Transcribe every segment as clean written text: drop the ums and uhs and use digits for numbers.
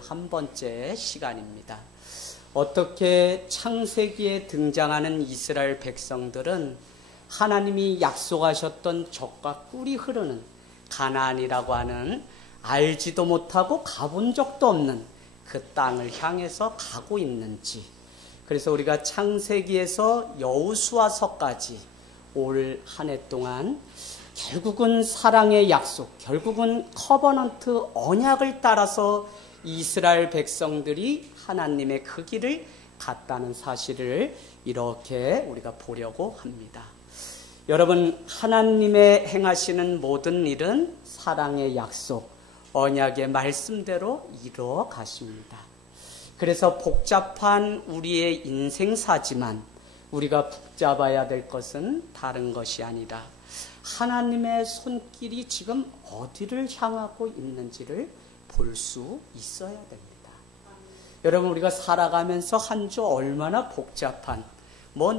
11번째 시간입니다. 어떻게 창세기에 등장하는 이스라엘 백성들은 하나님이 약속하셨던 젖과 꿀이 흐르는 가나안이라고 하는 알지도 못하고 가본 적도 없는 그 땅을 향해서 가고 있는지, 그래서 우리가 창세기에서 여호수아서까지 올 한 해 동안 결국은 사랑의 약속, 결국은 커버넌트 언약을 따라서 이스라엘 백성들이 하나님의 그 길을 갔다는 사실을 이렇게 우리가 보려고 합니다. 여러분, 하나님의 행하시는 모든 일은 사랑의 약속, 언약의 말씀대로 이루어 가십니다. 그래서 복잡한 우리의 인생사지만 우리가 붙잡아야 될 것은 다른 것이 아니라 하나님의 손길이 지금 어디를 향하고 있는지를 볼 수 있어야 됩니다. 여러분, 우리가 살아가면서 한 주 얼마나 복잡한,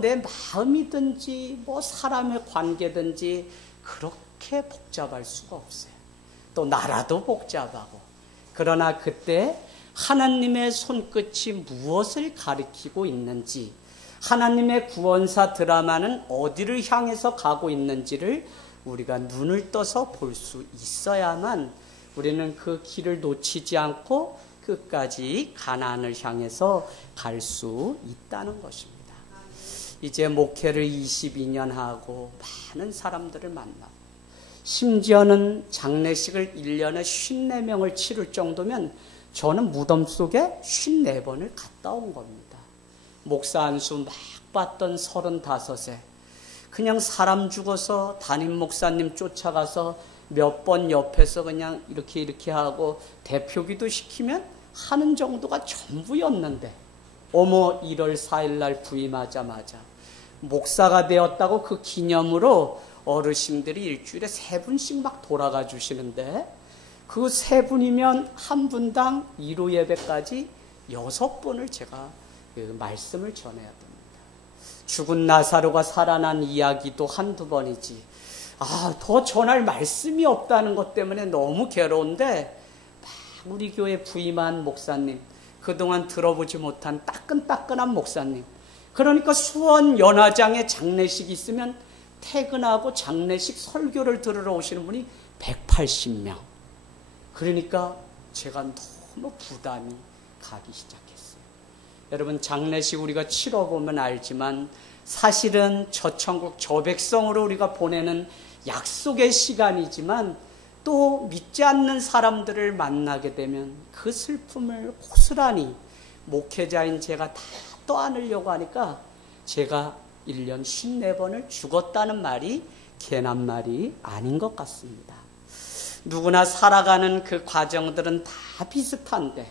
내 마음이든지 사람의 관계든지 그렇게 복잡할 수가 없어요. 또 나라도 복잡하고. 그러나 그때 하나님의 손끝이 무엇을 가리키고 있는지, 하나님의 구원사 드라마는 어디를 향해서 가고 있는지를 우리가 눈을 떠서 볼 수 있어야만 우리는 그 길을 놓치지 않고 끝까지 가나안을 향해서 갈 수 있다는 것입니다. 이제 목회를 22년 하고 많은 사람들을 만나고, 심지어는 장례식을 1년에 54명을 치를 정도면 저는 무덤 속에 54번을 갔다 온 겁니다. 목사 안수 막 받던 35에 그냥 사람 죽어서 담임 목사님 쫓아가서 몇 번 옆에서 그냥 이렇게 하고 대표기도 시키면 하는 정도가 전부였는데, 1월 4일 날 부임하자마자 목사가 되었다고 그 기념으로 어르신들이 일주일에 3분씩 막 돌아가 주시는데, 그 3분이면 한 분당 1호 예배까지 6번을 제가 그 말씀을 전해야 됩니다. 죽은 나사로가 살아난 이야기도 한두 번이지, 더 전할 말씀이 없다는 것 때문에 너무 괴로운데, 우리 교회 부임한 목사님, 그동안 들어보지 못한 따끈따끈한 목사님, 그러니까 수원 연화장에 장례식이 있으면 퇴근하고 장례식 설교를 들으러 오시는 분이 180명. 그러니까 제가 너무 부담이 가기 시작했어요. 여러분, 장례식 우리가 치러보면 알지만 사실은 저 천국 저 백성으로 우리가 보내는 약속의 시간이지만, 또 믿지 않는 사람들을 만나게 되면 그 슬픔을 고스란히 목회자인 제가 다 떠안으려고 하니까 제가 1년 54번을 죽었다는 말이 괜한 말이 아닌 것 같습니다. 누구나 살아가는 그 과정들은 다 비슷한데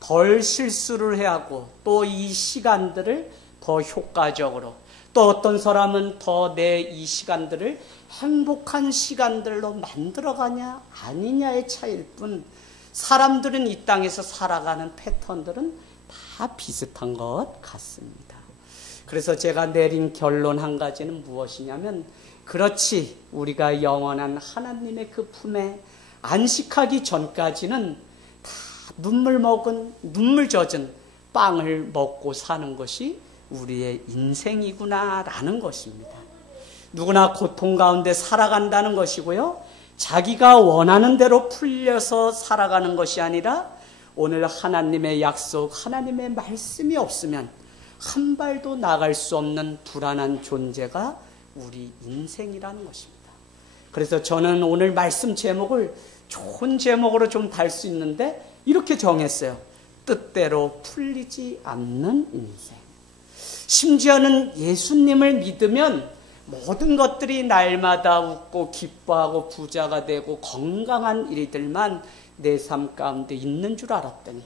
덜 실수를 해야 하고, 또 이 시간들을 더 효과적으로, 또 어떤 사람은 더 내 이 시간들을 행복한 시간들로 만들어가냐 아니냐의 차이일 뿐, 사람들은 이 땅에서 살아가는 패턴들은 다 비슷한 것 같습니다. 그래서 제가 내린 결론 한 가지는 무엇이냐면, 그렇지, 우리가 영원한 하나님의 그 품에 안식하기 전까지는 다 눈물 젖은 빵을 먹고 사는 것이 우리의 인생이구나라는 것입니다. 누구나 고통 가운데 살아간다는 것이고요, 자기가 원하는 대로 풀려서 살아가는 것이 아니라 오늘 하나님의 약속, 하나님의 말씀이 없으면 한 발도 나갈 수 없는 불안한 존재가 우리 인생이라는 것입니다. 그래서 저는 오늘 말씀 제목을 좋은 제목으로 좀 달 수 있는데 이렇게 정했어요. 뜻대로 풀리지 않는 인생. 심지어는 예수님을 믿으면 모든 것들이 날마다 웃고 기뻐하고 부자가 되고 건강한 일들만 내 삶 가운데 있는 줄 알았더니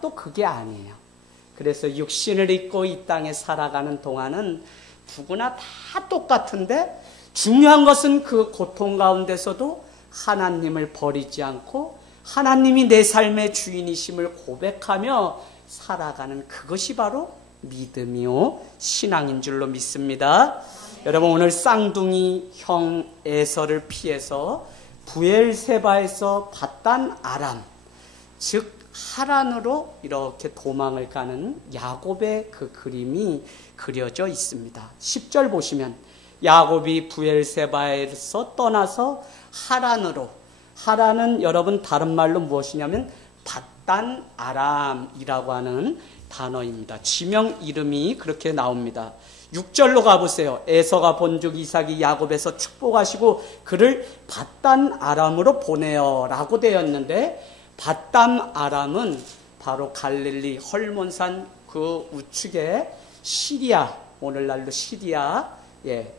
또 그게 아니에요. 그래서 육신을 입고 이 땅에 살아가는 동안은 누구나 다 똑같은데, 중요한 것은 그 고통 가운데서도 하나님을 버리지 않고 하나님이 내 삶의 주인이심을 고백하며 살아가는 그것이 바로 믿음이요 신앙인 줄로 믿습니다. 여러분, 오늘 쌍둥이 형 에서를 피해서 부엘세바에서 바단 아람, 즉 하란으로 이렇게 도망을 가는 야곱의 그 그림이 그려져 있습니다. 10절 보시면 야곱이 부엘세바에서 떠나서 하란으로, 하란은 여러분 다른 말로 무엇이냐면 밧단 아람이라고 하는 단어입니다. 지명 이름이 그렇게 나옵니다. 6절로 가보세요. 에서가 본즉 이삭이 야곱에서 축복하시고 그를 밧단 아람으로 보내어 라고 되었는데, 밧단 아람은 바로 갈릴리 헐몬산 그 우측에 시리아, 오늘날로 시리아에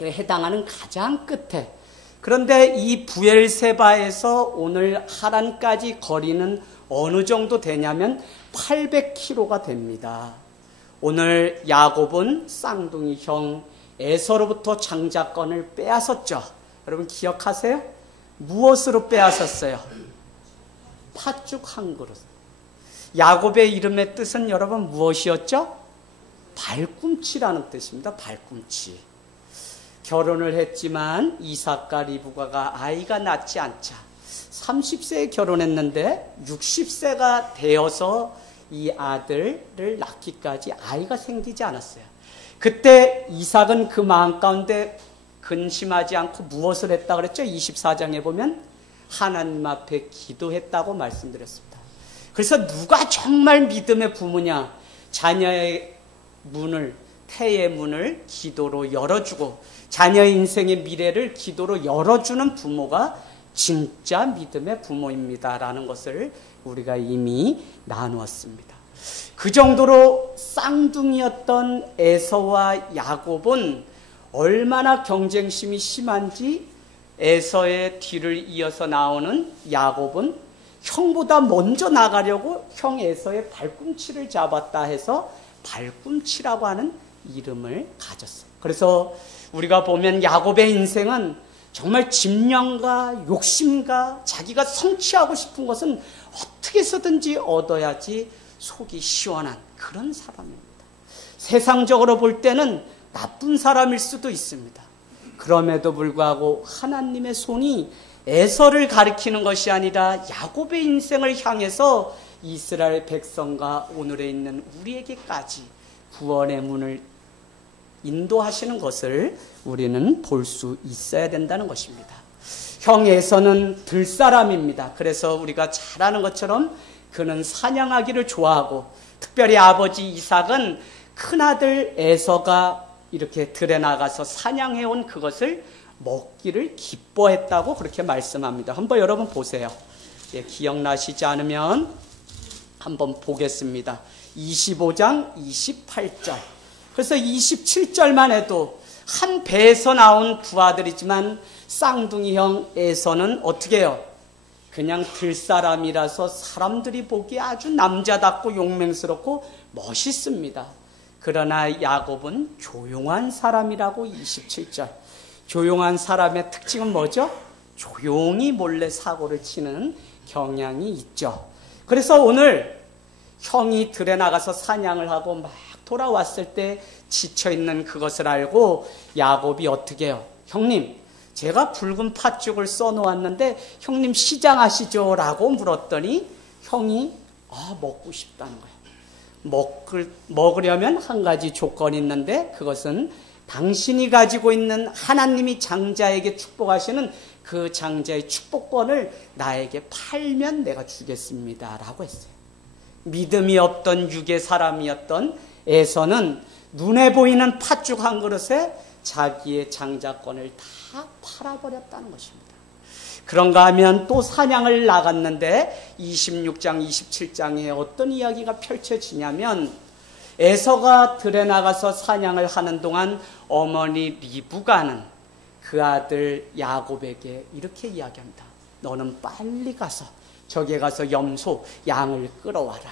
해당하는 가장 끝에, 그런데 이 부엘세바에서 오늘 하란까지 거리는 어느 정도 되냐면 800km가 됩니다. 오늘 야곱은 쌍둥이 형 에서로부터 장자권을 빼앗았죠. 여러분 기억하세요? 무엇으로 빼앗았어요? 팥죽 한 그릇. 야곱의 이름의 뜻은 여러분 무엇이었죠? 발꿈치라는 뜻입니다. 발꿈치. 결혼을 했지만 이삭과 리브가가 아이가 낳지 않자 30세에 결혼했는데 60세가 되어서 이 아들을 낳기까지 아이가 생기지 않았어요. 그때 이삭은 그 마음 가운데 근심하지 않고 무엇을 했다고 그랬죠? 24장에 보면 하나님 앞에 기도했다고 말씀드렸습니다. 그래서 누가 정말 믿음의 부모냐? 자녀의 문을, 태의 문을 기도로 열어주고 자녀의 인생의 미래를 기도로 열어주는 부모가 진짜 믿음의 부모입니다라는 것을 우리가 이미 나누었습니다. 그 정도로 쌍둥이였던 에서와 야곱은 얼마나 경쟁심이 심한지 에서의 뒤를 이어서 나오는 야곱은 형보다 먼저 나가려고 형 에서의 발꿈치를 잡았다 해서 발꿈치라고 하는 이름을 가졌어요. 그래서 우리가 보면 야곱의 인생은 정말 집념과 욕심과 자기가 성취하고 싶은 것은 어떻게 해서든지 얻어야지 속이 시원한 그런 사람입니다. 세상적으로 볼 때는 나쁜 사람일 수도 있습니다. 그럼에도 불구하고 하나님의 손이 에서를 가리키는 것이 아니라 야곱의 인생을 향해서 이스라엘 백성과 오늘에 있는 우리에게까지 구원의 문을 인도하시는 것을 우리는 볼 수 있어야 된다는 것입니다. 형 에서는 들사람입니다. 그래서 우리가 잘 아는 것처럼 그는 사냥하기를 좋아하고, 특별히 아버지 이삭은 큰아들 에서가 이렇게 들에 나가서 사냥해온 그것을 먹기를 기뻐했다고 그렇게 말씀합니다. 한번 여러분 보세요. 예, 기억나시지 않으면 한번 보겠습니다. 25장 28절. 그래서 27절만 해도 한 배에서 나온 두 아들이지만 쌍둥이 형 에서는 어떻게 해요? 그냥 들사람이라서 사람들이 보기에 아주 남자답고 용맹스럽고 멋있습니다. 그러나 야곱은 조용한 사람이라고 27절. 조용한 사람의 특징은 뭐죠? 조용히 몰래 사고를 치는 경향이 있죠. 그래서 오늘 형이 들에 나가서 사냥을 하고 막 돌아왔을 때 지쳐있는 그것을 알고 야곱이 어떻게 해요? 형님, 제가 붉은 팥죽을 써놓았는데 형님 시장하시죠? 라고 물었더니 형이 먹고 싶다는 거예요. 먹으려면 한 가지 조건이 있는데 그것은 당신이 가지고 있는 하나님이 장자에게 축복하시는 그 장자의 축복권을 나에게 팔면 내가 주겠습니다 라고 했어요. 믿음이 없던 육의 사람이었던 에서는 눈에 보이는 팥죽 한 그릇에 자기의 장자권을 다 팔아버렸다는 것입니다. 그런가 하면 또 사냥을 나갔는데 26장 27장에 어떤 이야기가 펼쳐지냐면 에서가 들에 나가서 사냥을 하는 동안 어머니 리브가는 그 아들 야곱에게 이렇게 이야기합니다. 너는 빨리 가서 저기에 가서 염소 양을 끌어와라.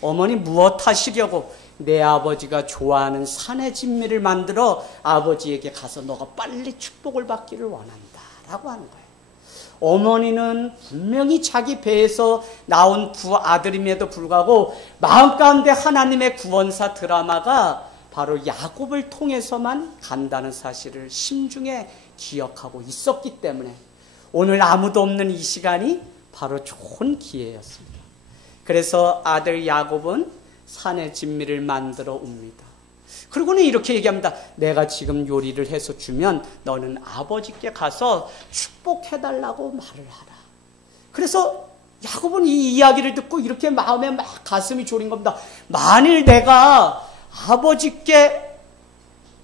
어머니 무엇 하시려고? 내 아버지가 좋아하는 산의 진미를 만들어 아버지에게 가서 너가 빨리 축복을 받기를 원한다 라고 하는 거예요. 어머니는 분명히 자기 배에서 나온 두 아들임에도 불구하고 마음 가운데 하나님의 구원사 드라마가 바로 야곱을 통해서만 간다는 사실을 심중에 기억하고 있었기 때문에 오늘 아무도 없는 이 시간이 바로 좋은 기회였습니다. 그래서 아들 야곱은 산의 진미를 만들어 옵니다. 그리고는 이렇게 얘기합니다. 내가 지금 요리를 해서 주면 너는 아버지께 가서 축복해달라고 말을 하라. 그래서 야곱은 이 이야기를 듣고 이렇게 마음에 막 가슴이 졸인 겁니다. 만일 내가 아버지께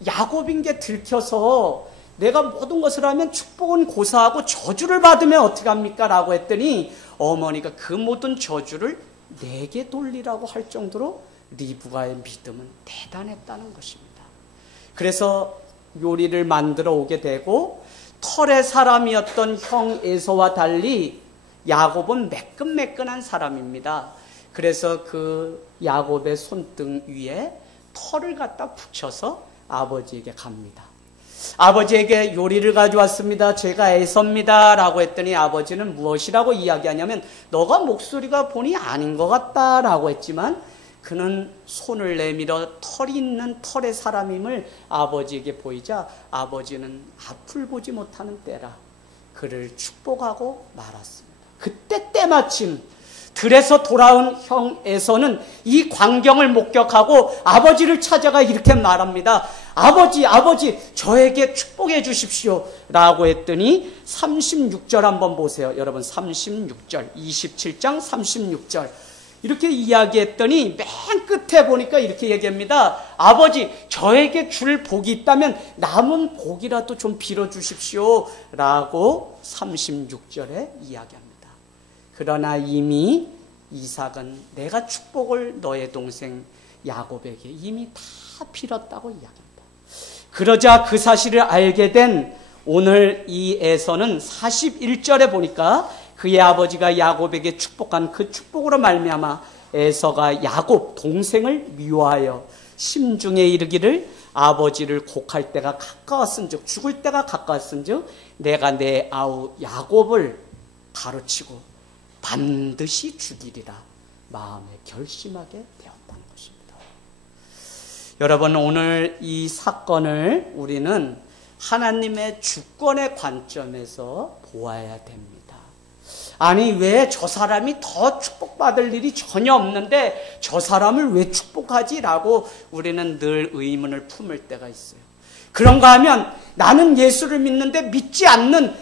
야곱인 게 들켜서 내가 모든 것을 하면 축복은 고사하고 저주를 받으면 어떻게 합니까? 라고 했더니 어머니가 그 모든 저주를 내게 돌리라고 할 정도로 리브가의 믿음은 대단했다는 것입니다. 그래서 요리를 만들어 오게 되고 털의 사람이었던 형 에서와 달리 야곱은 매끈매끈한 사람입니다. 그래서 그 야곱의 손등 위에 털을 갖다 붙여서 아버지에게 갑니다. 아버지에게 요리를 가져왔습니다. 제가 에서입니다. 라고 했더니 아버지는 무엇이라고 이야기하냐면 너가 목소리가 보니 아닌 것 같다 라고 했지만 그는 손을 내밀어 털이 있는 털의 사람임을 아버지에게 보이자 아버지는 앞을 보지 못하는 때라 그를 축복하고 말았습니다. 그때 때마침 들에서 돌아온 형 에서는 이 광경을 목격하고 아버지를 찾아가 이렇게 말합니다. 아버지 저에게 축복해 주십시오 라고 했더니 36절 한번 보세요. 여러분 36절 27장 36절 이렇게 이야기했더니 맨 끝에 보니까 이렇게 얘기합니다. 아버지 저에게 줄 복이 있다면 남은 복이라도 좀 빌어주십시오 라고 36절에 이야기합니다. 그러나 이미 이삭은 내가 축복을 너의 동생 야곱에게 이미 다 빌었다고 이야기합니다. 그러자 그 사실을 알게 된 오늘 이 에서는 41절에 보니까 그의 아버지가 야곱에게 축복한 그 축복으로 말미암아 에서가 야곱 동생을 미워하여 심중에 이르기를 아버지를 곡할 때가 가까웠은즉 죽을 때가 가까웠은즉 내가 내 아우 야곱을 가로치고 반드시 죽이리라 마음에 결심하게 되었다는 것입니다. 여러분 오늘 이 사건을 우리는 하나님의 주권의 관점에서 보아야 됩니다. 아니 왜 저 사람이 더 축복받을 일이 전혀 없는데 저 사람을 왜 축복하지? 라고 우리는 늘 의문을 품을 때가 있어요. 그런가 하면 나는 예수를 믿는데 믿지 않는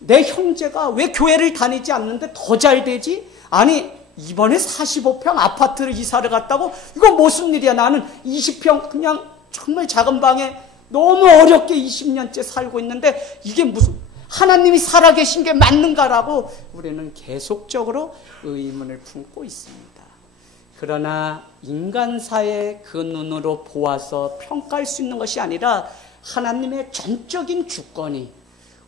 내 형제가 왜 교회를 다니지 않는데 더 잘 되지? 아니 이번에 45평 아파트를 이사를 갔다고 이거 무슨 일이야? 나는 20평 그냥 정말 작은 방에 너무 어렵게 20년째 살고 있는데 이게 무슨 하나님이 살아계신 게 맞는가라고 우리는 계속적으로 의문을 품고 있습니다. 그러나 인간사의 그 눈으로 보아서 평가할 수 있는 것이 아니라 하나님의 전적인 주권이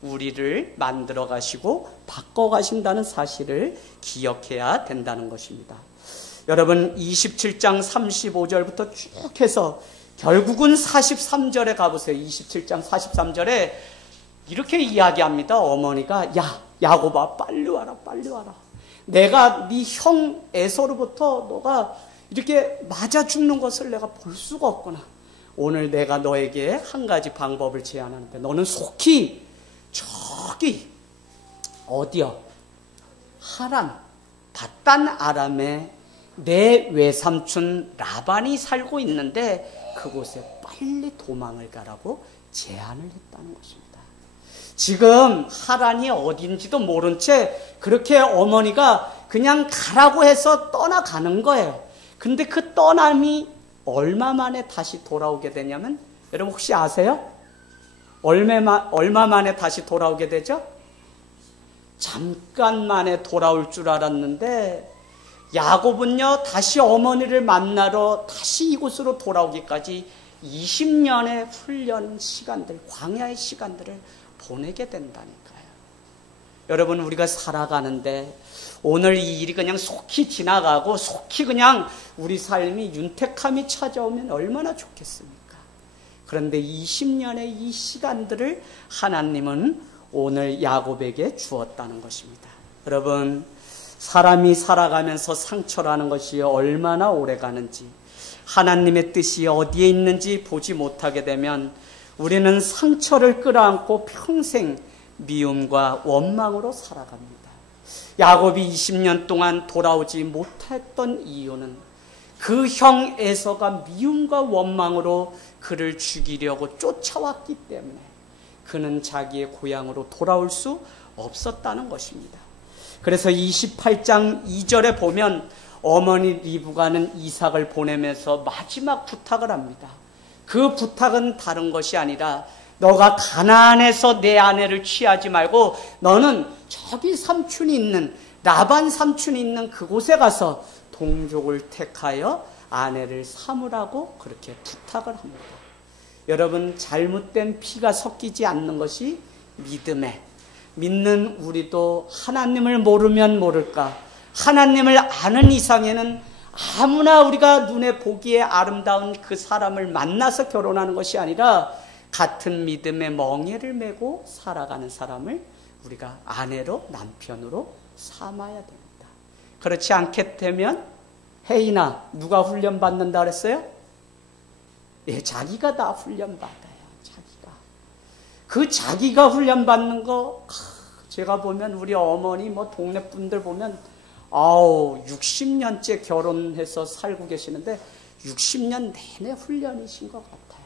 우리를 만들어 가시고 바꿔 가신다는 사실을 기억해야 된다는 것입니다. 여러분 27장 35절부터 쭉 해서 결국은 43절에 가보세요. 27장 43절에 이렇게 이야기합니다. 어머니가 야 야곱아 빨리 와라 빨리 와라. 내가 네 형 에서로부터 너가 이렇게 맞아 죽는 것을 내가 볼 수가 없구나. 오늘 내가 너에게 한 가지 방법을 제안하는데 너는 속히 저기 어디요? 하란 바단 아람에 내 외삼촌 라반이 살고 있는데 그곳에 빨리 도망을 가라고 제안을 했다는 것입니다. 지금 하란이 어딘지도 모른 채 그렇게 어머니가 그냥 가라고 해서 떠나가는 거예요. 근데 그 떠남이 얼마 만에 다시 돌아오게 되냐면 여러분 혹시 아세요? 얼마 만에 다시 돌아오게 되죠? 잠깐 만에 돌아올 줄 알았는데 야곱은요 다시 어머니를 만나러 다시 이곳으로 돌아오기까지 20년의 훈련 시간들, 광야의 시간들을 보내게 된다니까요. 여러분 우리가 살아가는데 오늘 이 일이 그냥 속히 지나가고 속히 그냥 우리 삶이 윤택함이 찾아오면 얼마나 좋겠습니까? 그런데 20년의 이 시간들을 하나님은 오늘 야곱에게 주었다는 것입니다. 여러분 사람이 살아가면서 상처라는 것이 얼마나 오래 가는지 하나님의 뜻이 어디에 있는지 보지 못하게 되면 우리는 상처를 끌어안고 평생 미움과 원망으로 살아갑니다. 야곱이 20년 동안 돌아오지 못했던 이유는 그 형 에서가 미움과 원망으로 그를 죽이려고 쫓아왔기 때문에 그는 자기의 고향으로 돌아올 수 없었다는 것입니다. 그래서 28장 2절에 보면 어머니 리브가는 이삭을 보내면서 마지막 부탁을 합니다. 그 부탁은 다른 것이 아니라 너가 가나안에서 내 아내를 취하지 말고 너는 저기 삼촌이 있는 라반 삼촌이 있는 그곳에 가서 동족을 택하여 아내를 삼으라고 그렇게 부탁을 합니다. 여러분, 잘못된 피가 섞이지 않는 것이 믿음에, 믿는 우리도 하나님을 모르면 모를까, 하나님을 아는 이상에는 아무나 우리가 눈에 보기에 아름다운 그 사람을 만나서 결혼하는 것이 아니라 같은 믿음의 멍에를 메고 살아가는 사람을 우리가 아내로, 남편으로 삼아야 됩니다. 그렇지 않게 되면 혜인아, 누가 훈련받는다 그랬어요? 예, 자기가 다 훈련받아요. 자기가. 그 자기가 훈련받는 거, 제가 보면 우리 어머니 동네 분들 보면 60년째 결혼해서 살고 계시는데 60년 내내 훈련이신 것 같아요.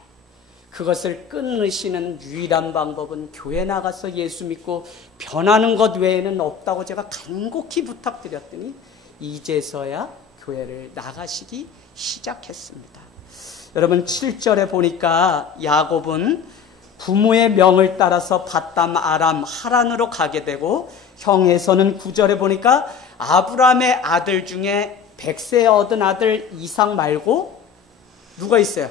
그것을 끊으시는 유일한 방법은 교회 나가서 예수 믿고 변하는 것 외에는 없다고 제가 간곡히 부탁드렸더니 이제서야 교회를 나가시기 시작했습니다. 여러분, 7절에 보니까 야곱은 부모의 명을 따라서 밧담 아람 하란으로 가게 되고, 형에서는 9절에 보니까 아브라함의 아들 중에 100세 얻은 아들 이삭 말고 누가 있어요?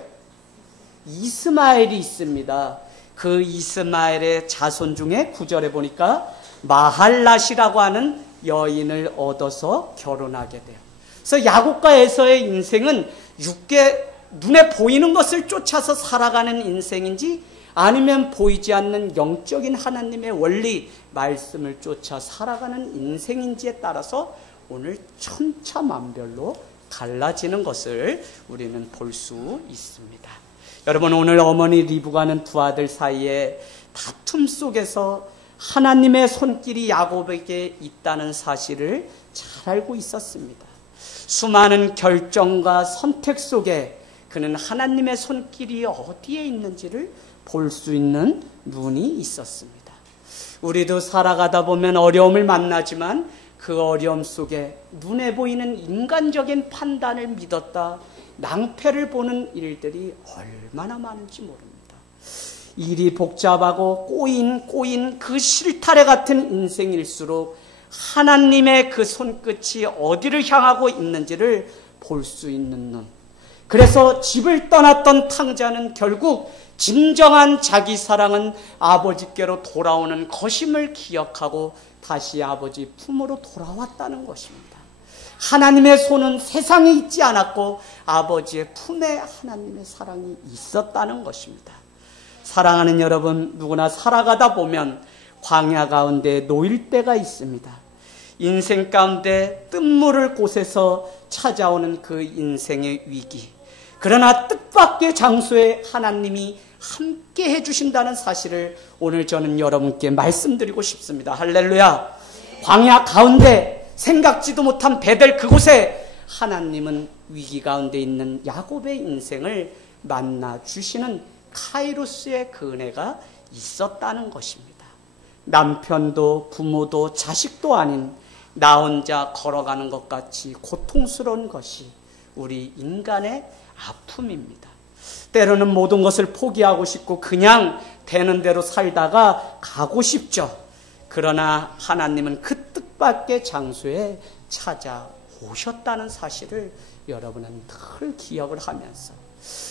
이스마엘이 있습니다. 그 이스마엘의 자손 중에 9절에 보니까 마할랏이라고 하는 여인을 얻어서 결혼하게 돼요. 그래서 야곱과 에서의 인생은 눈에 보이는 것을 쫓아서 살아가는 인생인지 아니면 보이지 않는 영적인 하나님의 원리, 말씀을 쫓아 살아가는 인생인지에 따라서 오늘 천차만별로 달라지는 것을 우리는 볼 수 있습니다. 여러분, 오늘 어머니 리브가는 두 아들 사이에 다툼 속에서 하나님의 손길이 야곱에게 있다는 사실을 잘 알고 있었습니다. 수많은 결정과 선택 속에 그는 하나님의 손길이 어디에 있는지를 볼 수 있는 눈이 있었습니다. 우리도 살아가다 보면 어려움을 만나지만 그 어려움 속에 눈에 보이는 인간적인 판단을 믿었다 낭패를 보는 일들이 얼마나 많은지 모릅니다. 일이 복잡하고 꼬인 그 실타래 같은 인생일수록 하나님의 그 손끝이 어디를 향하고 있는지를 볼 수 있는 눈. 그래서 집을 떠났던 탕자는 결국 진정한 자기 사랑은 아버지께로 돌아오는 것임을 기억하고 다시 아버지 품으로 돌아왔다는 것입니다. 하나님의 손은 세상에 있지 않았고 아버지의 품에 하나님의 사랑이 있었다는 것입니다. 사랑하는 여러분, 누구나 살아가다 보면 광야 가운데 놓일 때가 있습니다. 인생 가운데 뜬물을 곳에서 찾아오는 그 인생의 위기. 그러나 뜻밖의 장소에 하나님이 함께 해주신다는 사실을 오늘 저는 여러분께 말씀드리고 싶습니다. 할렐루야. 광야 가운데 생각지도 못한 베델 그곳에 하나님은 위기 가운데 있는 야곱의 인생을 만나 주시는 카이로스의 그 은혜가 있었다는 것입니다. 남편도 부모도 자식도 아닌 나 혼자 걸어가는 것 같이 고통스러운 것이 우리 인간의 아픔입니다. 때로는 모든 것을 포기하고 싶고 그냥 되는 대로 살다가 가고 싶죠. 그러나 하나님은 그 뜻밖의 장소에 찾아오셨다는 사실을 여러분은 늘 기억을 하면서,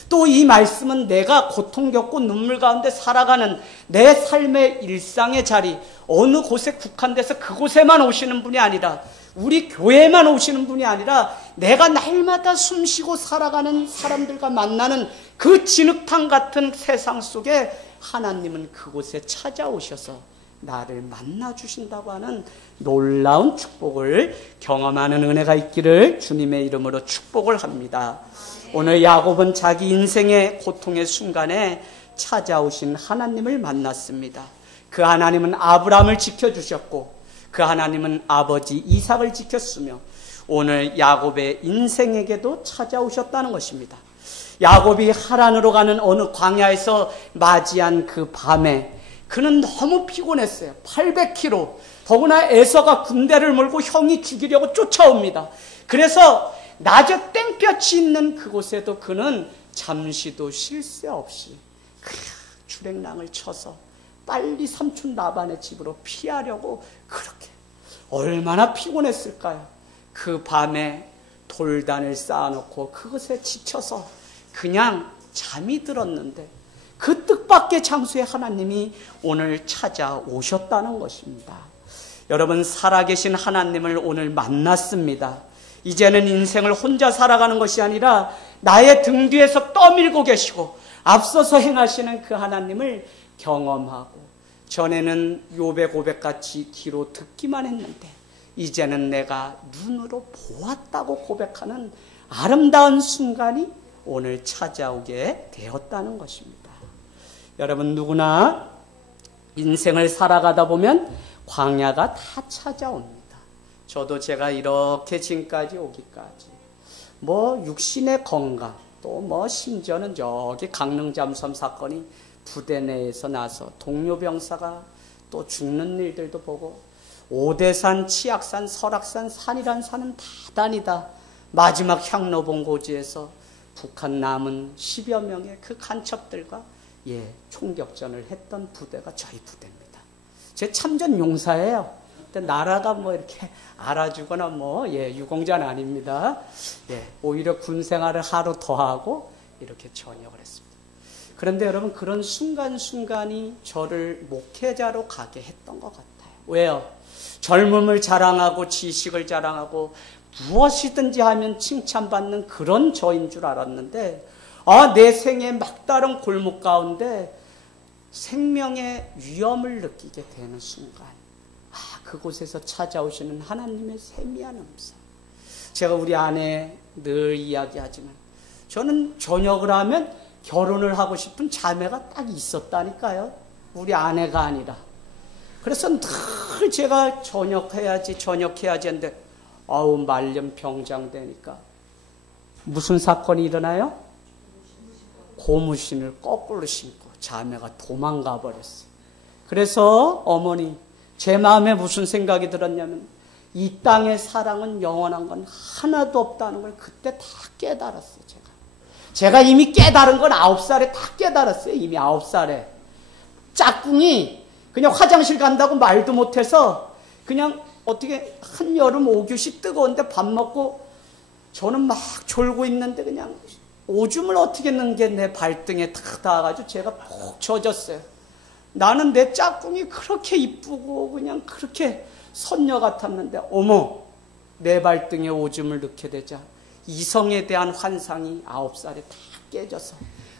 또 이 말씀은 내가 고통 겪고 눈물 가운데 살아가는 내 삶의 일상의 자리, 어느 곳에 국한돼서 그곳에만 오시는 분이 아니라, 우리 교회에만 오시는 분이 아니라 내가 날마다 숨쉬고 살아가는 사람들과 만나는 그 진흙탕 같은 세상 속에 하나님은 그곳에 찾아오셔서 나를 만나주신다고 하는 놀라운 축복을 경험하는 은혜가 있기를 주님의 이름으로 축복을 합니다. 오늘 야곱은 자기 인생의 고통의 순간에 찾아오신 하나님을 만났습니다. 그 하나님은 아브라함을 지켜주셨고 그 하나님은 아버지 이삭을 지켰으며 오늘 야곱의 인생에게도 찾아오셨다는 것입니다. 야곱이 하란으로 가는 어느 광야에서 맞이한 그 밤에 그는 너무 피곤했어요. 800km. 더구나 에서가 군대를 몰고 형이 죽이려고 쫓아옵니다. 그래서 낮에 땡볕이 있는 그곳에도 그는 잠시도 쉴 새 없이 주랭랑을 쳐서 빨리 삼촌 라반의 집으로 피하려고 그렇게 얼마나 피곤했을까요? 그 밤에 돌단을 쌓아놓고 그것에 지쳐서 그냥 잠이 들었는데 그 뜻밖의 장소에 하나님이 오늘 찾아오셨다는 것입니다. 여러분, 살아계신 하나님을 오늘 만났습니다. 이제는 인생을 혼자 살아가는 것이 아니라 나의 등 뒤에서 떠밀고 계시고 앞서서 행하시는 그 하나님을 경험하고, 전에는 욥의 고백같이 귀로 듣기만 했는데 이제는 내가 눈으로 보았다고 고백하는 아름다운 순간이 오늘 찾아오게 되었다는 것입니다. 여러분, 누구나 인생을 살아가다 보면 광야가 다 찾아옵니다. 저도 제가 이렇게 지금까지 오기까지 육신의 건강, 또 심지어는 저기 강릉잠수함 사건이 부대 내에서 나서 동료 병사가 또 죽는 일들도 보고, 오대산, 치악산, 설악산, 산이란 산은 다 다니다 마지막 향로봉고지에서 북한 남은 10여 명의 그 간첩들과 총격전을 했던 부대가 저희 부대입니다. 제 참전 용사예요. 근데 나라가 이렇게 알아주거나 유공자는 아닙니다. 오히려 군 생활을 하루 더 하고 이렇게 전역을 했습니다. 그런데 여러분, 그런 순간순간이 저를 목회자로 가게 했던 것 같아요. 왜요? 젊음을 자랑하고 지식을 자랑하고 무엇이든지 하면 칭찬받는 그런 저인 줄 알았는데, 내 생의 막다른 골목 가운데 생명의 위험을 느끼게 되는 순간, 그곳에서 찾아오시는 하나님의 세미한 음성. 제가 우리 아내 늘 이야기하지만 저는 전역을 하면 결혼을 하고 싶은 자매가 딱 있었다니까요. 우리 아내가 아니라. 그래서 늘 제가 전역해야지 했는데 말년 병장 되니까 무슨 사건이 일어나요? 고무신을 거꾸로 신고 자매가 도망가 버렸어요. 그래서 어머니, 제 마음에 무슨 생각이 들었냐면 이 땅의 사랑은 영원한 건 하나도 없다는 걸 그때 다 깨달았어요. 제가 이미 깨달은 건 9살에 다 깨달았어요. 이미 9살에. 짝꿍이 그냥 화장실 간다고 말도 못해서 그냥 어떻게 한여름 오규시 뜨거운데 밥 먹고 저는 막 졸고 있는데 그냥 오줌을 어떻게 넣은 게 내 발등에 탁 닿아가지고 제가 푹 젖었어요. 나는 내 짝꿍이 그렇게 이쁘고 그냥 그렇게 선녀 같았는데 어머, 내 발등에 오줌을 넣게 되자 이성에 대한 환상이 9살에 다 깨져서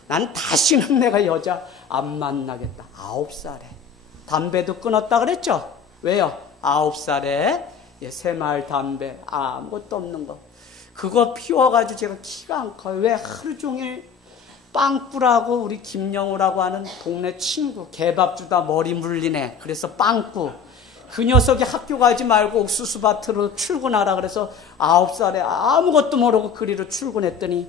난 다시는 내가 여자 안 만나겠다. 9살에. 담배도 끊었다 그랬죠? 왜요? 9살에 새마을 담배 아무것도 없는 거. 그거 피워가지고 제가 키가 안 커요. 왜? 하루 종일 빵꾸라고 우리 김영우라고 하는 동네 친구, 개밥 주다 머리 물리네. 그래서 빵꾸. 그 녀석이 학교 가지 말고 옥수수밭으로 출근하라 그래서 9살에 아무것도 모르고 그리로 출근했더니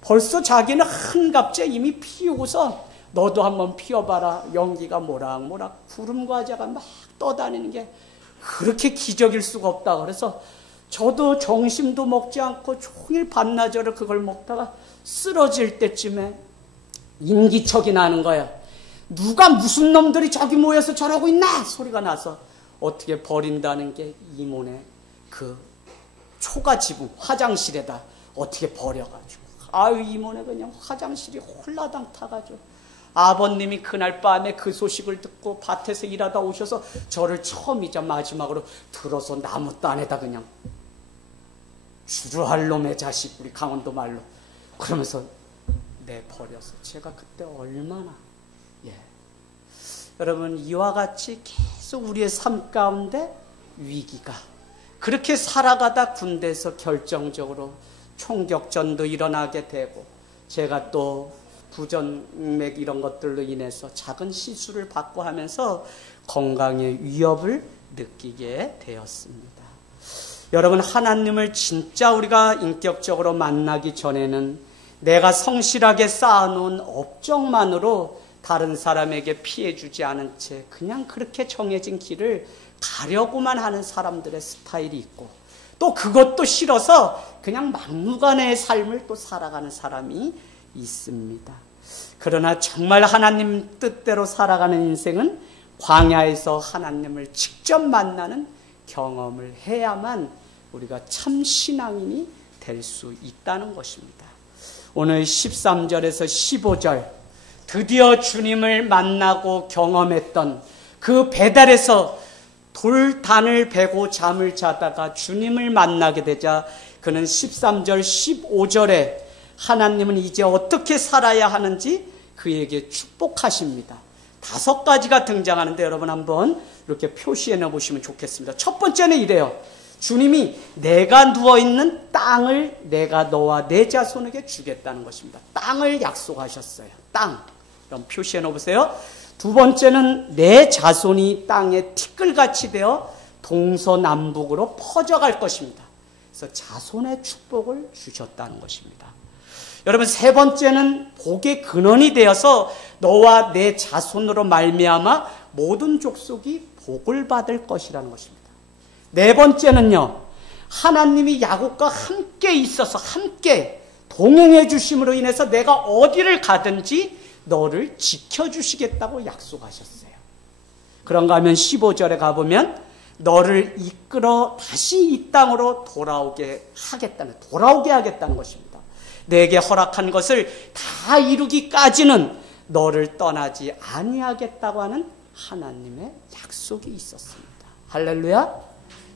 벌써 자기는 한갑째 이미 피우고서 너도 한번 피워봐라. 연기가 모락모락 구름과자가 막 떠다니는 게 그렇게 기적일 수가 없다. 그래서 저도 정심도 먹지 않고 종일 반나절을 그걸 먹다가 쓰러질 때쯤에 인기척이 나는 거예요. 누가 무슨 놈들이 저기 모여서 저러고 있나 소리가 나서 어떻게 버린다는 게 이모네 그 초가 지붕 화장실에다 어떻게 버려가지고 이모네 그냥 화장실이 홀라당 타가지고 아버님이 그날 밤에 그 소식을 듣고 밭에서 일하다 오셔서 저를 처음이자 마지막으로 들어서 나무단에다 그냥 주루할 놈의 자식, 우리 강원도 말로 그러면서 내버려서 제가 그때 얼마나 여러분, 이와 같이 계속 우리의 삶 가운데 위기가, 그렇게 살아가다 군대에서 결정적으로 총격전도 일어나게 되고, 제가 또 부정맥 이런 것들로 인해서 작은 시술을 받고 하면서 건강의 위협을 느끼게 되었습니다. 여러분, 하나님을 진짜 우리가 인격적으로 만나기 전에는 내가 성실하게 쌓아놓은 업적만으로 다른 사람에게 피해주지 않은 채 그냥 그렇게 정해진 길을 가려고만 하는 사람들의 스타일이 있고, 또 그것도 싫어서 그냥 막무가내의 삶을 또 살아가는 사람이 있습니다. 그러나 정말 하나님 뜻대로 살아가는 인생은 광야에서 하나님을 직접 만나는 경험을 해야만 우리가 참 신앙인이 될 수 있다는 것입니다. 오늘 13절에서 15절, 드디어 주님을 만나고 경험했던 그 배달에서 돌단을 베고 잠을 자다가 주님을 만나게 되자 그는 13절, 15절에 하나님은 이제 어떻게 살아야 하는지 그에게 축복하십니다. 5가지가 등장하는데 여러분 한번 이렇게 표시해 놓으시면 좋겠습니다. 첫 번째는 이래요. 주님이 내가 누워있는 땅을 내가 너와 내 자손에게 주겠다는 것입니다. 땅을 약속하셨어요. 땅. 그럼 표시해 놓으세요. 두 번째는 내 자손이 땅에 티끌같이 되어 동서남북으로 퍼져갈 것입니다. 그래서 자손의 축복을 주셨다는 것입니다. 여러분, 세 번째는 복의 근원이 되어서 너와 내 자손으로 말미암아 모든 족속이 복을 받을 것이라는 것입니다. 네 번째는요, 하나님이 야곱과 함께 있어서 함께 동행해 주심으로 인해서 내가 어디를 가든지 너를 지켜주시겠다고 약속하셨어요. 그런가 하면 15절에 가보면 너를 이끌어 다시 이 땅으로 돌아오게 하겠다는 것입니다. 내게 허락한 것을 다 이루기까지는 너를 떠나지 아니하겠다고 하는 하나님의 약속이 있었습니다. 할렐루야.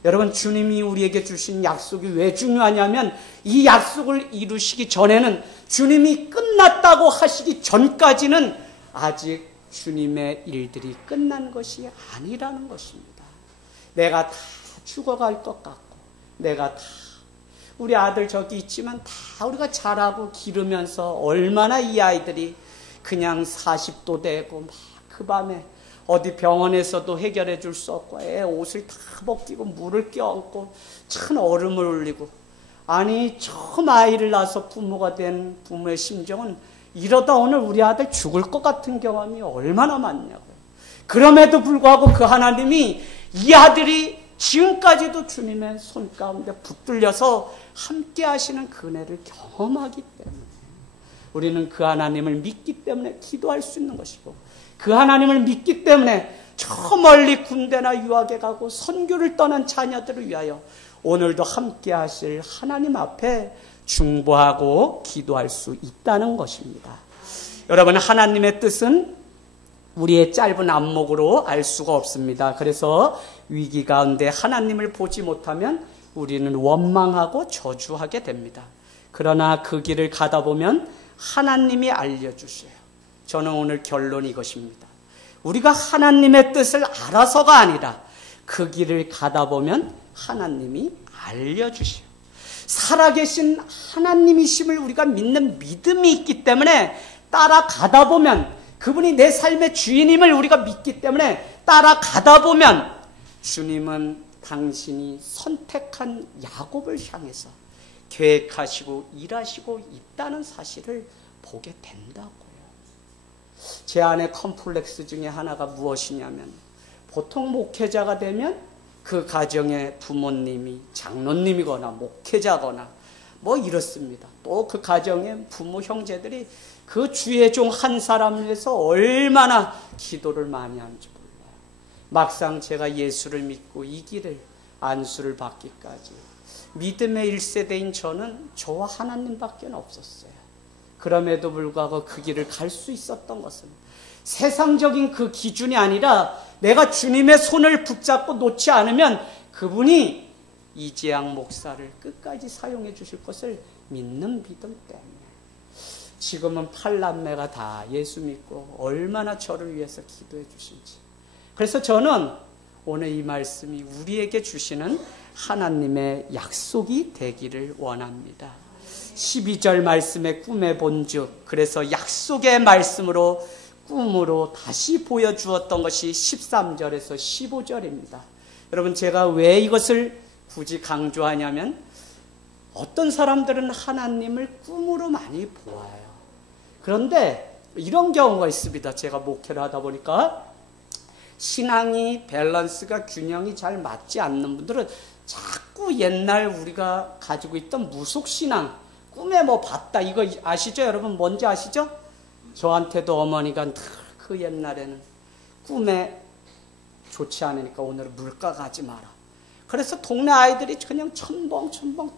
여러분, 주님이 우리에게 주신 약속이 왜 중요하냐면 이 약속을 이루시기 전에는, 주님이 끝났다고 하시기 전까지는 아직 주님의 일들이 끝난 것이 아니라는 것입니다. 내가 다 죽어갈 것 같고, 내가 다 우리 아들 저기 있지만 다 우리가 자라고 기르면서 얼마나 이 아이들이 그냥 40도 되고 막 그 밤에 어디 병원에서도 해결해 줄 수 없고 애 옷을 다 벗기고 물을 껴안고 찬 얼음을 흘리고, 아니 처음 아이를 낳아서 부모가 된 부모의 심정은 이러다 오늘 우리 아들 죽을 것 같은 경험이 얼마나 많냐고요. 그럼에도 불구하고 그 하나님이 이 아들이 지금까지도 주님의 손 가운데 붙들려서 함께 하시는 그 은혜를 경험하기 때문에 우리는 그 하나님을 믿기 때문에 기도할 수 있는 것이고, 그 하나님을 믿기 때문에 저 멀리 군대나 유학에 가고 선교를 떠난 자녀들을 위하여 오늘도 함께 하실 하나님 앞에 중보하고 기도할 수 있다는 것입니다. 여러분, 하나님의 뜻은 우리의 짧은 안목으로 알 수가 없습니다. 그래서 위기 가운데 하나님을 보지 못하면 우리는 원망하고 저주하게 됩니다. 그러나 그 길을 가다 보면 하나님이 알려주셔요. 저는 오늘 결론이 이것입니다. 우리가 하나님의 뜻을 알아서가 아니라 그 길을 가다 보면 하나님이 알려주셔요. 살아계신 하나님이심을 우리가 믿는 믿음이 있기 때문에 따라가다 보면, 그분이 내 삶의 주인임을 우리가 믿기 때문에 따라가다 보면 주님은 당신이 선택한 야곱을 향해서 계획하시고 일하시고 있다는 사실을 보게 된다고요. 제 안의 컴플렉스 중에 하나가 무엇이냐면, 보통 목회자가 되면 그 가정의 부모님이 장로님이거나 목회자거나 뭐 이렇습니다. 또 그 가정의 부모 형제들이 그 주의 종 한 사람을 위해서 얼마나 기도를 많이 하는지 몰라요. 막상 제가 예수를 믿고 이 길을 안수를 받기까지 믿음의 1세대인 저는 저와 하나님밖에 없었어요. 그럼에도 불구하고 그 길을 갈 수 있었던 것은 세상적인 그 기준이 아니라 내가 주님의 손을 붙잡고 놓지 않으면 그분이 이재양 목사를 끝까지 사용해 주실 것을 믿는 믿음 때문에. 지금은 8남매가 다 예수 믿고 얼마나 저를 위해서 기도해 주신지. 그래서 저는 오늘 이 말씀이 우리에게 주시는 하나님의 약속이 되기를 원합니다. 12절 말씀의 꿈에 본즉, 그래서 약속의 말씀으로 꿈으로 다시 보여주었던 것이 13절에서 15절입니다. 여러분, 제가 왜 이것을 굳이 강조하냐면 어떤 사람들은 하나님을 꿈으로 많이 보아요. 그런데 이런 경우가 있습니다. 제가 목회를 하다 보니까 신앙이 밸런스가 균형이 잘 맞지 않는 분들은 자꾸 옛날 우리가 가지고 있던 무속신앙, 꿈에 뭐 봤다, 이거 아시죠? 여러분 뭔지 아시죠? 저한테도 어머니가 늘 그 옛날에는 꿈에 좋지 않으니까 오늘은 물가 가지 마라. 그래서 동네 아이들이 그냥 첨벙첨벙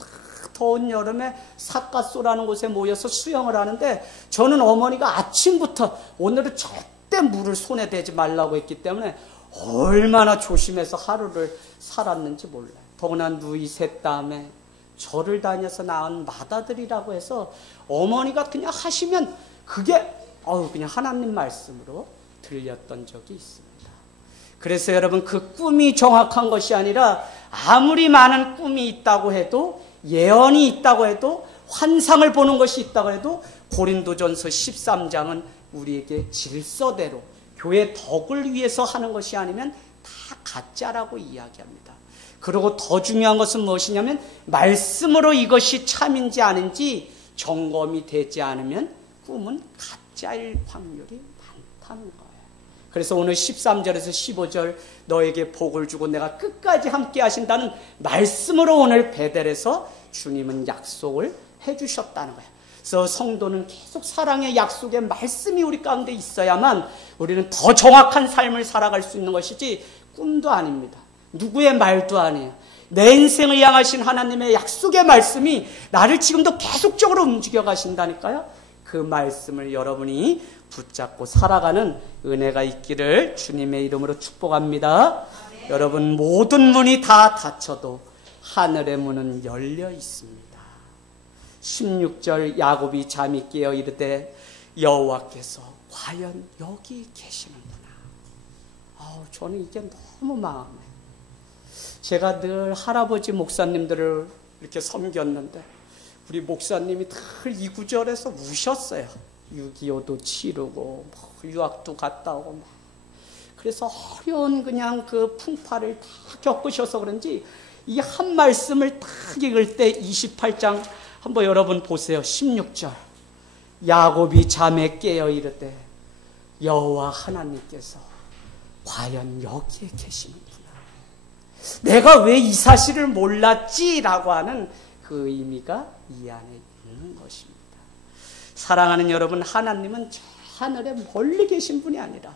더운 여름에 삿갓소라는 곳에 모여서 수영을 하는데 저는 어머니가 아침부터 오늘은 절대 물을 손에 대지 말라고 했기 때문에 얼마나 조심해서 하루를 살았는지 몰라요. 더구나 누이 셋 다음에 절을 다녀서 낳은 맏아들이라고 해서 어머니가 그냥 하시면 그게 그냥 하나님 말씀으로 들렸던 적이 있습니다. 그래서 여러분, 그 꿈이 정확한 것이 아니라 아무리 많은 꿈이 있다고 해도, 예언이 있다고 해도, 환상을 보는 것이 있다고 해도 고린도전서 13장은 우리에게 질서대로 교회 덕을 위해서 하는 것이 아니면 다 가짜라고 이야기합니다. 그리고 더 중요한 것은 무엇이냐면 말씀으로 이것이 참인지 아닌지 점검이 되지 않으면 꿈은 가짜일 확률이 많다는 거예요. 그래서 오늘 13절에서 15절 너에게 복을 주고 내가 끝까지 함께 하신다는 말씀으로 오늘 베델에서 주님은 약속을 해주셨다는 거예요. 그래서 성도는 계속 사랑의 약속의 말씀이 우리 가운데 있어야만 우리는 더 정확한 삶을 살아갈 수 있는 것이지 꿈도 아닙니다. 누구의 말도 아니에요. 내 인생을 향하신 하나님의 약속의 말씀이 나를 지금도 계속적으로 움직여 가신다니까요. 그 말씀을 여러분이 붙잡고 살아가는 은혜가 있기를 주님의 이름으로 축복합니다. 네. 여러분, 모든 문이 다 닫혀도 하늘의 문은 열려 있습니다. 16절 야곱이 잠이 깨어 이르되 여호와께서 과연 여기 계시는구나. 저는 이게 너무 마음에, 제가 늘 할아버지 목사님들을 이렇게 섬겼는데 우리 목사님이 늘 이 구절에서 우셨어요. 6.25도 치르고 유학도 갔다 오고 그래서 어려운 그냥 그 풍파를 다 겪으셔서 그런지 이 한 말씀을 딱 읽을 때 28장 한번 여러분 보세요. 16절 야곱이 잠에 깨어 이르되 여호와 하나님께서 과연 여기에 계시는구나. 내가 왜 이 사실을 몰랐지라고 하는 그 의미가 이 안에 있는 것입니다. 사랑하는 여러분, 하나님은 저 하늘에 멀리 계신 분이 아니라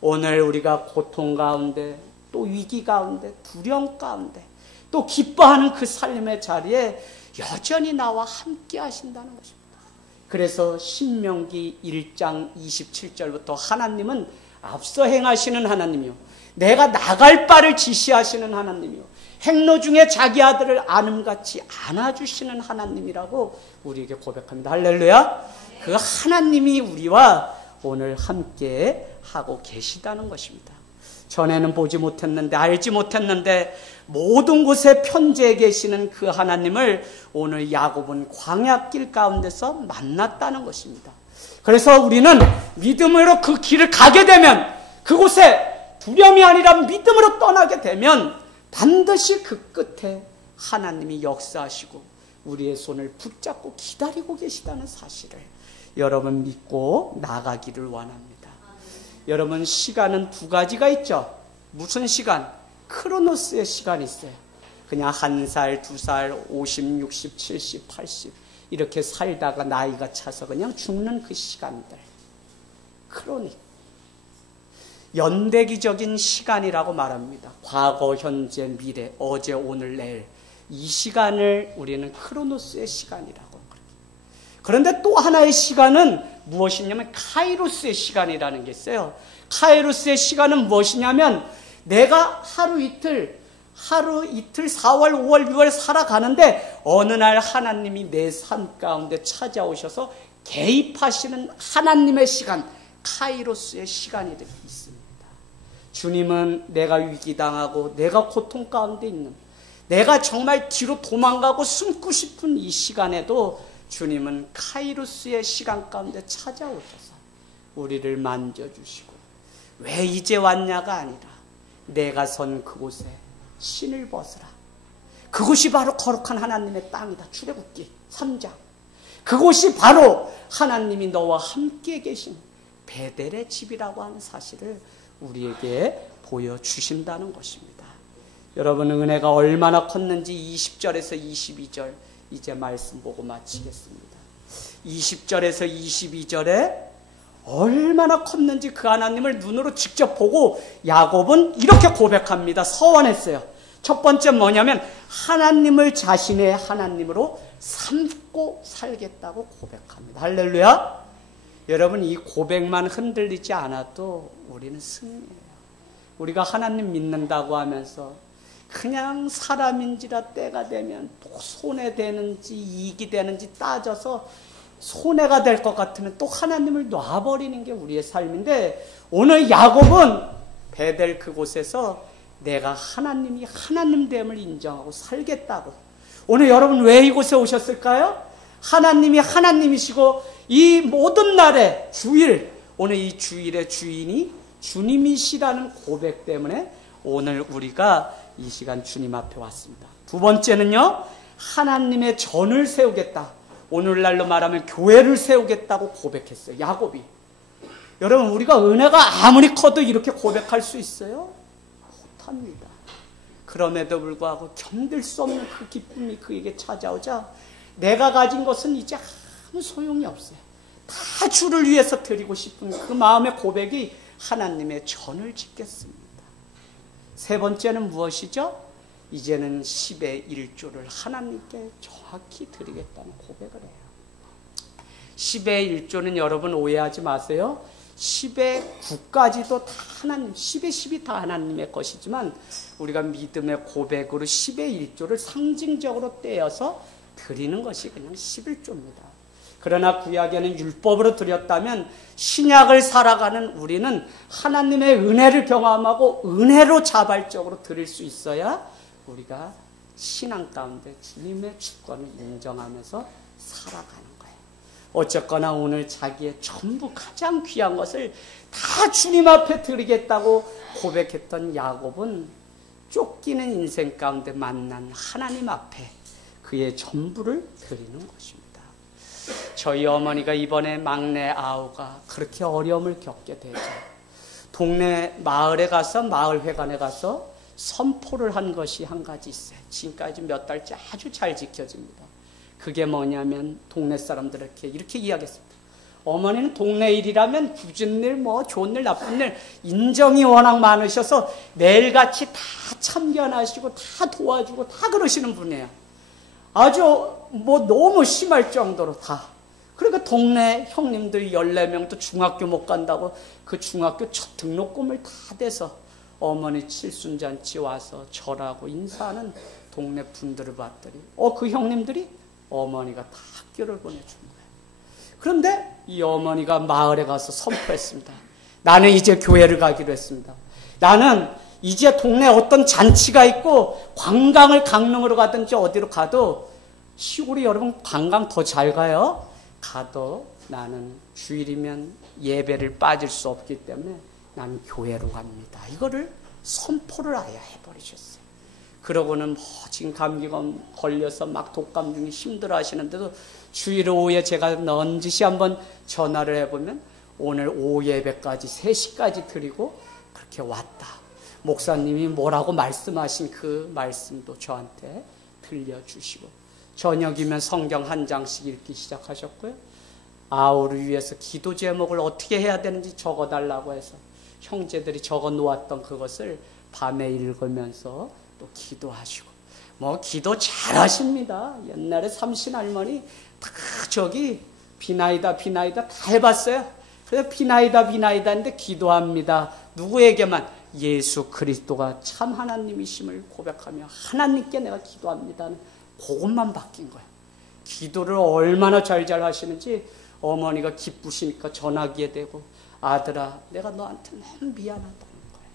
오늘 우리가 고통 가운데, 또 위기 가운데, 두려움 가운데, 또 기뻐하는 그 삶의 자리에 여전히 나와 함께 하신다는 것입니다. 그래서 신명기 1장 27절부터 하나님은 앞서 행하시는 하나님이요, 내가 나갈 바를 지시하시는 하나님이요, 행로 중에 자기 아들을 아름같이 안아주시는 하나님이라고 우리에게 고백합니다. 할렐루야. 그 하나님이 우리와 오늘 함께 하고 계시다는 것입니다. 전에는 보지 못했는데, 알지 못했는데 모든 곳에 편재해 계시는 그 하나님을 오늘 야곱은 광야길 가운데서 만났다는 것입니다. 그래서 우리는 믿음으로 그 길을 가게 되면, 그곳에 두려움이 아니라 믿음으로 떠나게 되면 반드시 그 끝에 하나님이 역사하시고 우리의 손을 붙잡고 기다리고 계시다는 사실을 여러분 믿고 나가기를 원합니다. 여러분, 시간은 두 가지가 있죠. 무슨 시간? 크로노스의 시간이 있어요. 그냥 1살, 2살, 50, 60, 70, 80 이렇게 살다가 나이가 차서 그냥 죽는 그 시간들. 크로닉. 연대기적인 시간이라고 말합니다. 과거, 현재, 미래, 어제, 오늘, 내일. 이 시간을 우리는 크로노스의 시간이라고. 그런데 또 하나의 시간은 무엇이냐면 카이로스의 시간이라는 게 있어요. 카이로스의 시간은 무엇이냐면 내가 하루 이틀 4월, 5월, 6월 살아가는데 어느 날 하나님이 내 삶 가운데 찾아오셔서 개입하시는 하나님의 시간, 카이로스의 시간이 있습니다. 주님은 내가 위기당하고 내가 고통 가운데 있는, 내가 정말 뒤로 도망가고 숨고 싶은 이 시간에도 주님은 카이로스의 시간 가운데 찾아오셔서 우리를 만져주시고, 왜 이제 왔냐가 아니라 내가 선 그곳에 신을 벗으라. 그곳이 바로 거룩한 하나님의 땅이다. 출애굽기 3장. 그곳이 바로 하나님이 너와 함께 계신 베델의 집이라고 하는 사실을 우리에게 보여주신다는 것입니다. 여러분, 은혜가 얼마나 컸는지 20절에서 22절 이제 말씀 보고 마치겠습니다. 20절에서 22절에 얼마나 컸는지 그 하나님을 눈으로 직접 보고 야곱은 이렇게 고백합니다. 서원했어요. 첫 번째 뭐냐면 하나님을 자신의 하나님으로 삼고 살겠다고 고백합니다. 할렐루야. 여러분, 이 고백만 흔들리지 않아도 우리는 승리예요. 우리가 하나님 믿는다고 하면서 그냥 사람인지라 때가 되면 또 손해되는지 이익이 되는지 따져서 손해가 될 것 같으면 또 하나님을 놔버리는 게 우리의 삶인데, 오늘 야곱은 베델 그곳에서 내가 하나님이 하나님됨을 인정하고 살겠다고. 오늘 여러분 왜 이곳에 오셨을까요? 하나님이 하나님이시고 이 모든 날의 주일, 오늘 이 주일의 주인이 주님이시라는 고백 때문에 오늘 우리가 이 시간 주님 앞에 왔습니다. 두 번째는요, 하나님의 전을 세우겠다. 오늘날로 말하면 교회를 세우겠다고 고백했어요. 야곱이. 여러분, 우리가 은혜가 아무리 커도 이렇게 고백할 수 있어요? 못합니다. 그럼에도 불구하고 견딜 수 없는 그 기쁨이 그에게 찾아오자 내가 가진 것은 이제 아무 소용이 없어요. 다 주를 위해서 드리고 싶은 그 마음의 고백이 하나님의 전을 짓겠습니다. 세 번째는 무엇이죠? 이제는 10의 1조를 하나님께 정확히 드리겠다는 고백을 해요. 10의 1조는 여러분 오해하지 마세요. 10의 9까지도 다 하나님, 10의 10이 다 하나님의 것이지만 우리가 믿음의 고백으로 10의 1조를 상징적으로 떼어서 드리는 것이 그냥 11조입니다. 그러나 구약에는 율법으로 드렸다면 신약을 살아가는 우리는 하나님의 은혜를 경험하고 은혜로 자발적으로 드릴 수 있어야 우리가 신앙 가운데 주님의 주권을 인정하면서 살아가는 거예요. 어쨌거나 오늘 자기의 전부 가장 귀한 것을 다 주님 앞에 드리겠다고 고백했던 야곱은 쫓기는 인생 가운데 만난 하나님 앞에 그의 전부를 드리는 것입니다. 저희 어머니가 이번에 막내 아우가 그렇게 어려움을 겪게 되죠. 동네 마을에 가서, 마을회관에 가서 선포를 한 것이 한 가지 있어요. 지금까지 몇 달째 아주 잘 지켜집니다. 그게 뭐냐면 동네 사람들에게 이렇게 이야기했습니다. 어머니는 동네 일이라면 굳은 일, 좋은 일, 나쁜 일 인정이 워낙 많으셔서 매일같이 다 참견하시고 다 도와주고 다 그러시는 분이에요. 아주 너무 심할 정도로 다. 그러니까 동네 형님들 14명도 중학교 못 간다고 그 중학교 첫 등록금을 다 대서 어머니 칠순잔치 와서 절하고 인사하는 동네 분들을 봤더니 그 형님들이 어머니가 다 학교를 보내준 거예요. 그런데 이 어머니가 마을에 가서 선포했습니다. 나는 이제 교회를 가기로 했습니다. 나는 이제 동네 어떤 잔치가 있고 관광을 강릉으로 가든지 어디로 가도 시골이 여러분 관광 더 잘 가요. 가도 나는 주일이면 예배를 빠질 수 없기 때문에 나는 교회로 갑니다. 이거를 선포를 아예 해버리셨어요. 그러고는 지금 감기가 걸려서 막 독감 중에 힘들어 하시는데도 주일 오후에 제가 넌지시 한번 전화를 해보면 오늘 오후 예배까지 3시까지 드리고 그렇게 왔다. 목사님이 뭐라고 말씀하신 그 말씀도 저한테 들려주시고 저녁이면 성경 한 장씩 읽기 시작하셨고요. 아우를 위해서 기도 제목을 어떻게 해야 되는지 적어달라고 해서 형제들이 적어 놓았던 그것을 밤에 읽으면서 또 기도하시고 기도 잘하십니다. 옛날에 삼신 할머니 다 저기 비나이다 다 해봤어요. 그래서 비나이다 했는데 기도합니다. 누구에게만? 예수 그리스도가 참 하나님이심을 고백하며 하나님께 내가 기도합니다. 그것만 바뀐 거예요. 기도를 얼마나 잘 하시는지 어머니가 기쁘시니까 전화기에 대고 아들아 내가 너한테 너무 미안하다는 거예요.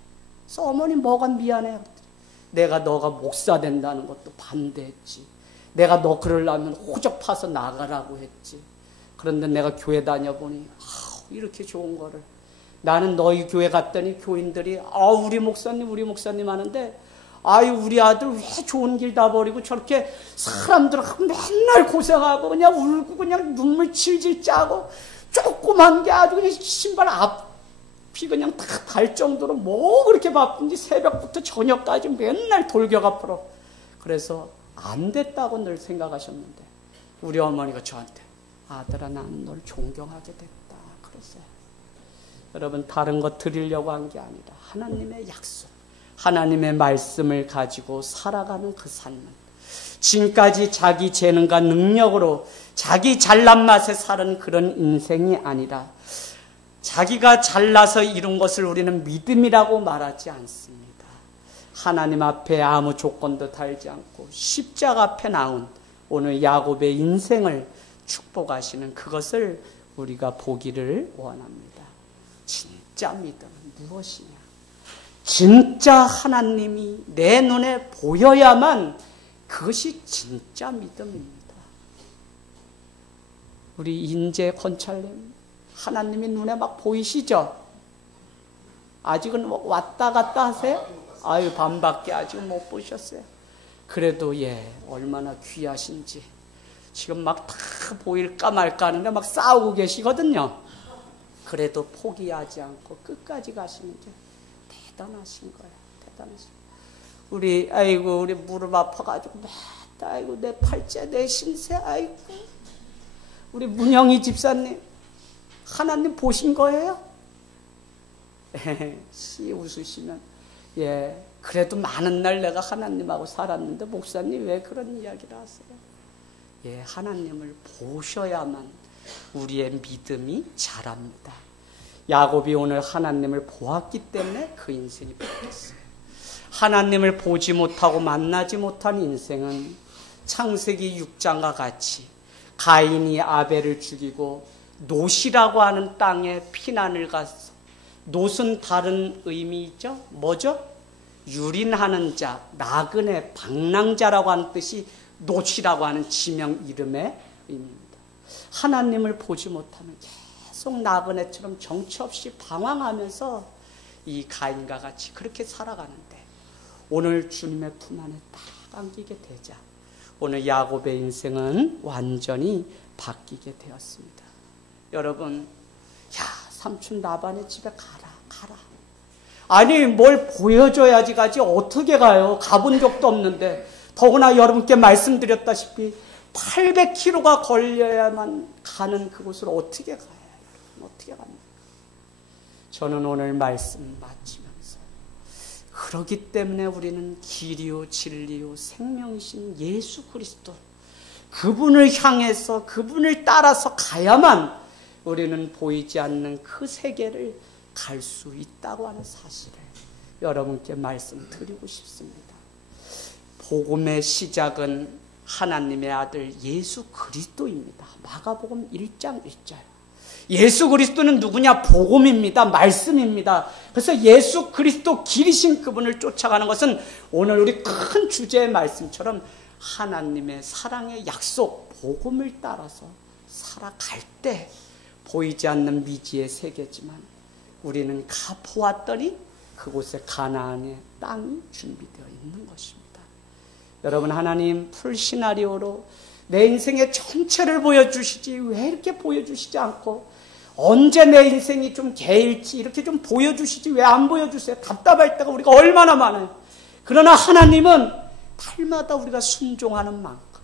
그래서 어머니 뭐가 미안해요? 내가 너가 목사 된다는 것도 반대했지. 내가 너 그러려면 호적 파서 나가라고 했지. 그런데 내가 교회 다녀보니 이렇게 좋은 거를 나는 너희 교회 갔더니 교인들이 우리 목사님 하는데 아유, 우리 아들 왜 좋은 길 다 버리고 저렇게 사람들하고 맨날 고생하고 그냥 울고 그냥 눈물 질질 짜고 조그만 게 아주 그냥 신발 앞이 그냥 다 달 정도로 뭐 그렇게 바쁜지 새벽부터 저녁까지 맨날 돌격 앞으로. 그래서 안 됐다고 늘 생각하셨는데 우리 어머니가 저한테 아들아, 나는 널 존경하게 됐다 그랬어요. 여러분, 다른 거 드리려고 한 게 아니라 하나님의 약속, 하나님의 말씀을 가지고 살아가는 그 삶은 지금까지 자기 재능과 능력으로 자기 잘난 맛에 사는 그런 인생이 아니라 자기가 잘나서 이룬 것을 우리는 믿음이라고 말하지 않습니다. 하나님 앞에 아무 조건도 달지 않고 십자가 앞에 나온 오늘 야곱의 인생을 축복하시는 그것을 우리가 보기를 원합니다. 진짜 믿음은 무엇이냐? 진짜 하나님이 내 눈에 보여야만 그것이 진짜 믿음입니다. 우리 인재 권찰님, 하나님이 눈에 막 보이시죠? 아직은 왔다 갔다 하세요? 아유, 반밖에 아직 못 보셨어요. 그래도 얼마나 귀하신지 지금 막 다 보일까 말까 하는데 막 싸우고 계시거든요. 그래도 포기하지 않고 끝까지 가시는 게 대단하신 거예요. 대단하신 거예요. 우리 무릎 아파가지고 아이고 내 팔째 내 신세, 아이고 우리 문영희 집사님, 하나님 보신 거예요? 씨 웃으시면 그래도 많은 날 내가 하나님하고 살았는데 목사님 왜 그런 이야기를 하세요? 하나님을 보셔야만 우리의 믿음이 자랍니다. 야곱이 오늘 하나님을 보았기 때문에 그 인생이 바뀌었어요. 하나님을 보지 못하고 만나지 못한 인생은 창세기 6장과 같이 가인이 아벨을 죽이고 놋이라고 하는 땅에 피난을 가서, 놋은 다른 의미죠. 뭐죠? 유린하는 자, 나그네, 방랑자라고 하는 뜻이 놋이라고 하는 지명 이름의 의미입니다. 하나님을 보지 못하면 계속 나그네처럼 정처 없이 방황하면서 이 가인과 같이 그렇게 살아가는데 오늘 주님의 품 안에 딱 안기게 되자 오늘 야곱의 인생은 완전히 바뀌게 되었습니다. 여러분, 삼촌 나반의 집에 가라. 아니, 뭘 보여줘야지 가지 어떻게 가요? 가본 적도 없는데. 더구나 여러분께 말씀드렸다시피 800km가 걸려야만 가는 그곳을 어떻게 가요? 어떻게 갑니까? 저는 오늘 말씀 마치면서 그렇기 때문에 우리는 길이요 진리요 생명이신 예수 그리스도, 그분을 향해서 그분을 따라서 가야만 우리는 보이지 않는 그 세계를 갈 수 있다고 하는 사실을 여러분께 말씀드리고 싶습니다. 복음의 시작은 하나님의 아들 예수 그리스도입니다. 마가복음 1장 1절. 예수 그리스도는 누구냐? 복음입니다. 말씀입니다. 그래서 예수 그리스도 길이신 그분을 쫓아가는 것은 오늘 우리 큰 주제의 말씀처럼 하나님의 사랑의 약속, 복음을 따라서 살아갈 때 보이지 않는 미지의 세계지만 우리는 가보았더니 그곳에 가나안의 땅이 준비되어 있는 것입니다. 여러분, 하나님 풀 시나리오로 내 인생의 전체를 보여주시지 왜 이렇게 보여주시지 않고 언제 내 인생이 좀 개일지 이렇게 좀 보여주시지 왜 안 보여주세요? 답답할 때가 우리가 얼마나 많아요. 그러나 하나님은 날마다 우리가 순종하는 만큼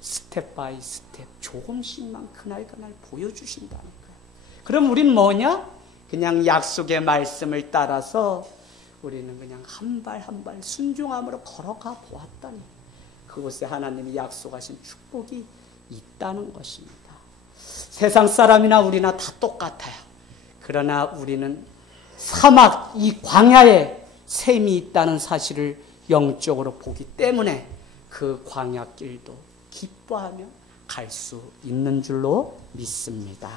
스텝 바이 스텝 조금씩만 그날 보여주신다는 거예요. 그럼 우린 뭐냐? 그냥 약속의 말씀을 따라서 우리는 그냥 한 발 한 발 순종함으로 걸어가 보았다니 그곳에 하나님이 약속하신 축복이 있다는 것입니다. 세상 사람이나 우리나 다 똑같아요. 그러나 우리는 사막, 이 광야에 샘이 있다는 사실을 영적으로 보기 때문에 그 광야길도 기뻐하며 갈 수 있는 줄로 믿습니다.